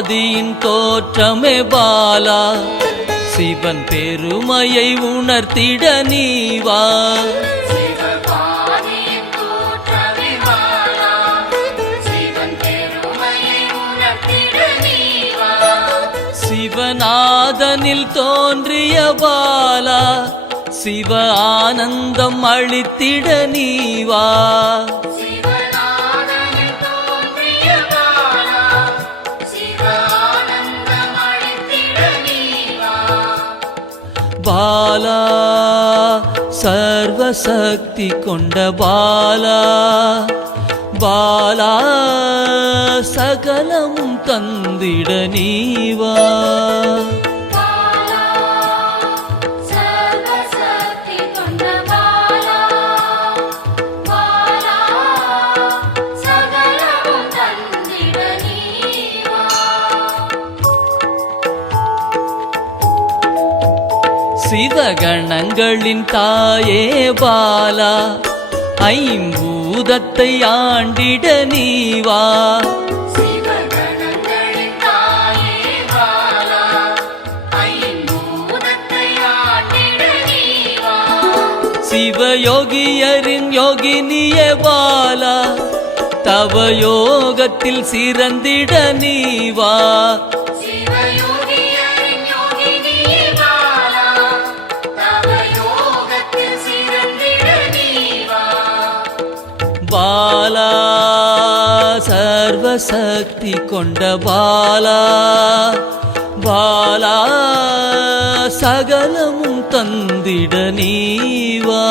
ஆதியின் தோற்றமே பாலா, சிவன் பெருமையை உணர்த்திட நீவா. சிவநாதனில் தோன்றிய பாலா, சிவ ஆனந்தம் அளித்திட நீவா. பாலா சர்வசக்தி கொண்ட பாலா, பாலா சகலமும் தந்திட நீவா. சிவகணங்களின் தாயே பாலா, ஐம்பூதத்தை ஆண்டிட நீவா. சிவயோகியரின் யோகினியே பாலா, தவ யோகத்தில் சிறந்திட நீவா. பாலா சர்வசக்தி கொண்ட பாலா, பாலா சகலமும் தந்திட நீவா.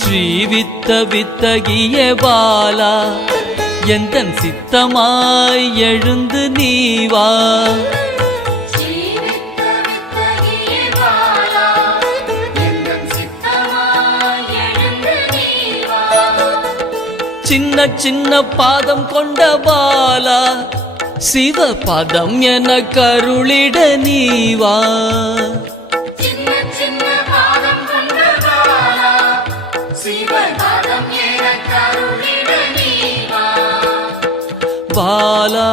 ஸ்ரீவித்த வித்தகிய பாலா, எந்தன் சித்தமாய் எழுந்து நீவா. சின்ன சின்ன பாதம் கொண்ட பாலா, சிவ பதம் என கருளிட நீவா. பாலா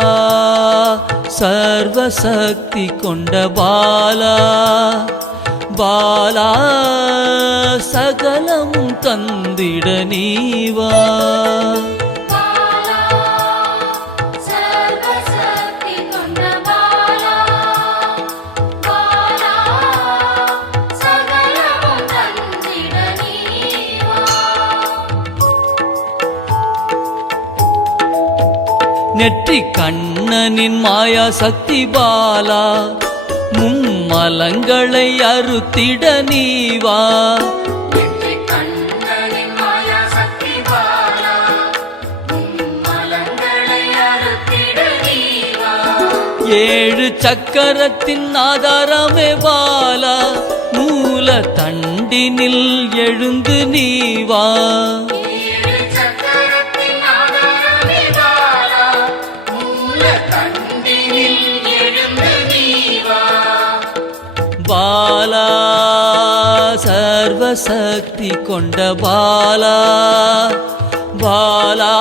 சர்வசக்தி கொண்ட பாலா, பாலா சகலமும் தந்திட நீவா. நெற்றி கண்ணனின் மாயா சக்தி பாலா, மும்மலங்களை அறுத்திட நீவா. ஏழு சக்கரத்தின் ஆதாரமே பாலா, மூல தண்டினில் எழுந்து நீவா. பாலா சர்வசக்தி கொண்ட பாலா, பாலா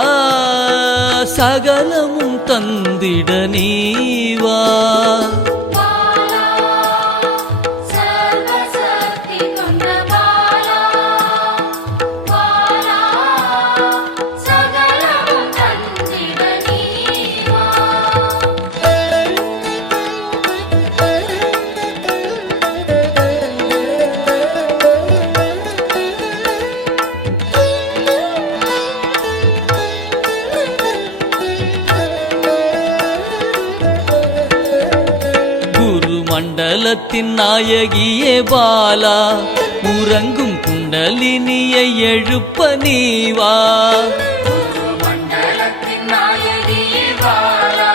சகலமும் தந்திட நீவா. மண்டலத்தின் நாயகியே பாலா, உறங்கும் குண்டலினியை எழுப்ப நீவா. மண்டலத்தின் நாயகியே பாலா,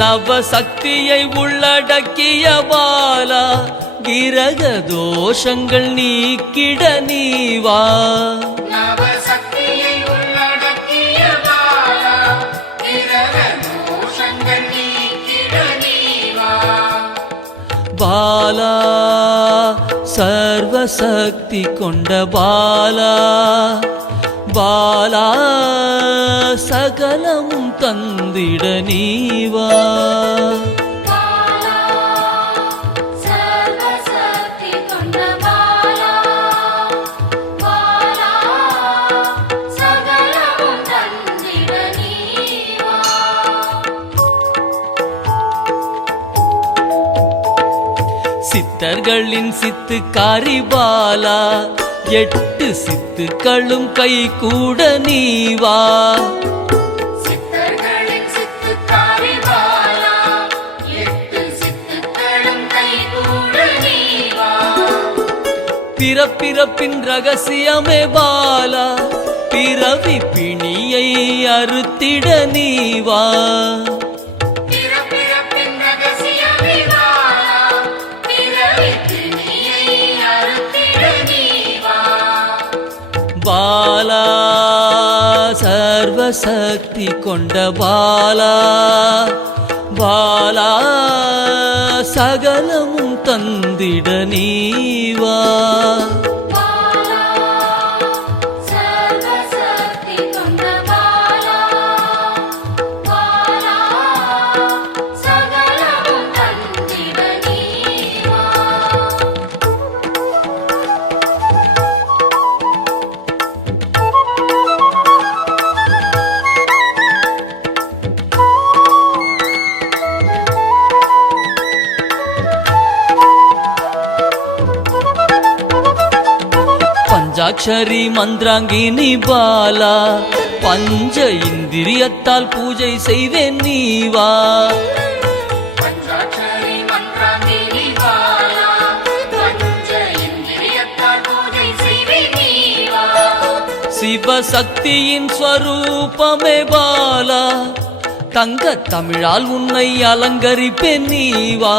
நவசக்தியை உள்ளடக்கிய பாலா கிரக தோஷங்கள் நீக்கிட நீவா நவசக்தியை உள்ளடக்கிய பாலா கிரக தோஷங்கள் நீக்கிட நீவா பாலா சர்வசக்தி கொண்ட பாலா பாலா சகலமும் தந்திட நீவா பாலா சர்வசக்தி கொண்ட பாலா பாலா சகலமும் தந்திட நீவா சித்தர்களின் சித்துக்காரி பாலா 8 சித்துக்களும் கை கூட நீவா சித்தர்களின் சித்துக்காரி பாலா 8 சித்துக்களும் கைகூட நீவா பிறப்பிறப்பின் ரகசியமே பாலா பிறவி பிணியை அறுத்திட நீவா பிறப்பிறப்பின் ரகசியமே பாலா பிறவி பிணியை அறுத்திட நீவா பாலா சர்வசக்தி கொண்ட பாலா பாலா சகலமும் தந்திட நீவா பாலா சர்வசக்தி கொண்ட பாலா பாலா சகலமும் தந்திட நீவா பஞ்சாட்சரி மந்திராங்கினி பாலா பஞ்ச இந்திரியத்தால் பூஜை செய்வேன் நீவா பஞ்சாட்சரி மந்திராங்கினி பாலா பஞ்ச இந்திரியத்தால் பூஜை செய்வே நீவா சிவசக்தியின் ஸ்வரூபமே பாலா தங்க தமிழால் உன்னை அலங்கரிப்பேன் நீவா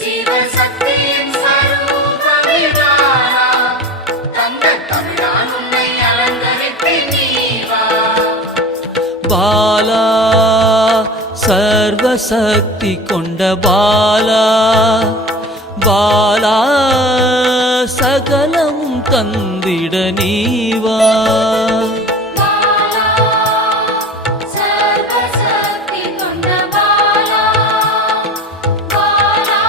சிவசக்தியின் ஸ்வரூபமே பாலா தங்க தமிழால் உன்னை அலங்கரிப்பேன் நீவா பாலா சர்வசக்தி கொண்ட பாலா பாலா சகலமும் தந்திட நீவா பாலா சர்வசக்தி கொண்ட பாலா பாலா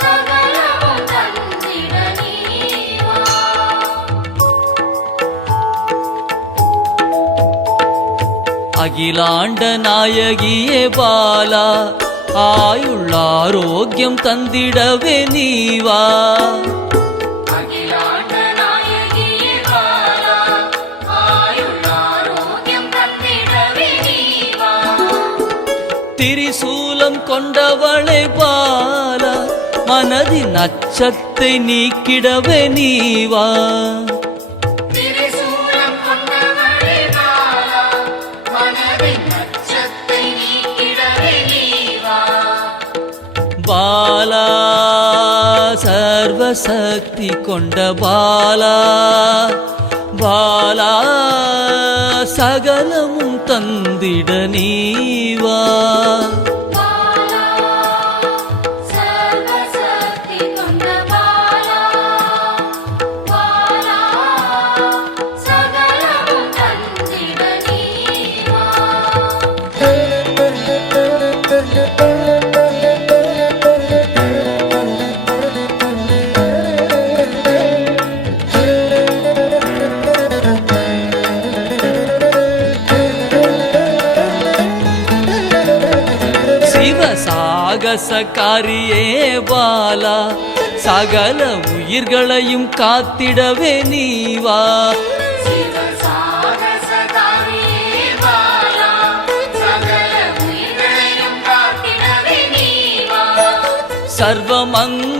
சகலமும் தந்திட நீவா அகிலாண்ட நாயகியே பாலா ஆயுள் ஆரோக்கியம் தந்திடவே நீவா அகிலாண்ட நாயகியே பாலா ஆயுள் ஆரோக்கியம் தந்திடவே நீவா திரிசூலம் கொண்டவளை பாலா மனதின் அச்சத்தை நீக்கிடவே நீவா திரிசூலம் கொண்டவளே பாலா மனதின் அச்சத்தை நீக்கிடவே நீவா பாலா சர்வசக்தி கொண்ட பாலா பாலா சகலமும் தந்திட நீவா பாலா சர்வசக்தி கொண்ட பாலா பாலா சகலமும் தந்திட நீவா சாகசக்காரியே பாலா சகல உயிர்களையும் காத்திடவே நீவா சிவசாகசகாரியே பாலா சகல உயிர்களையும் காத்திடவே நீவா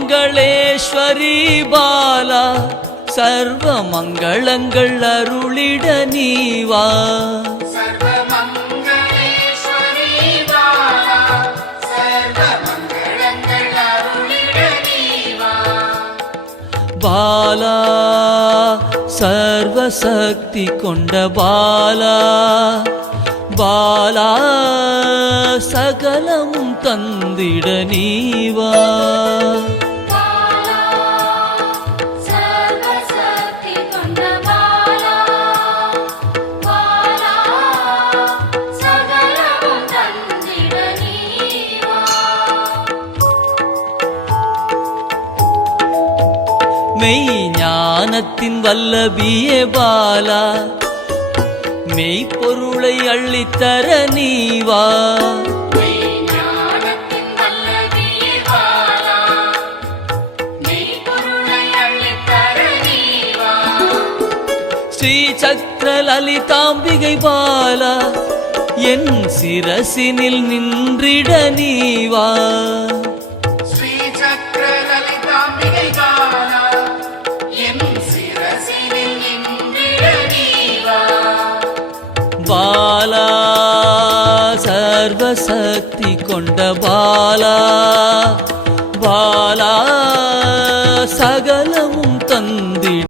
சர்வமங்களேஸ்வரி பாலா சர்வ மங்களங்கள் அருளிட நீவா சர்வமங்களேஸ்வரி பாலா பாலா சர்வசக்தி கொண்ட பாலா பாலா சகலமும் தந்திட நீவா பாலா சர்வசக்தி கொண்ட பாலா பாலா சகலமும் தந்திட நீவா மெய் ஞானத்தின் வல்லபியே பாலா மெய்ப்பொருளை அள்ளித்தர நீவா ஞானத்தின் வல்லபியே பாலா மெய்ப்பொருளை அள்ளித்தர நீவா ஸ்ரீ சக்கர லலிதாம்பிகை பாலா என் சிரசினில் நின்றிட நீவா ஸ்ரீ சக்கர லலிதாம்பிகை பாலா என் சிரசினில் நின்றிட நீவா பாலா சர்வசக்தி கொண்ட பாலா பாலா சகலமும்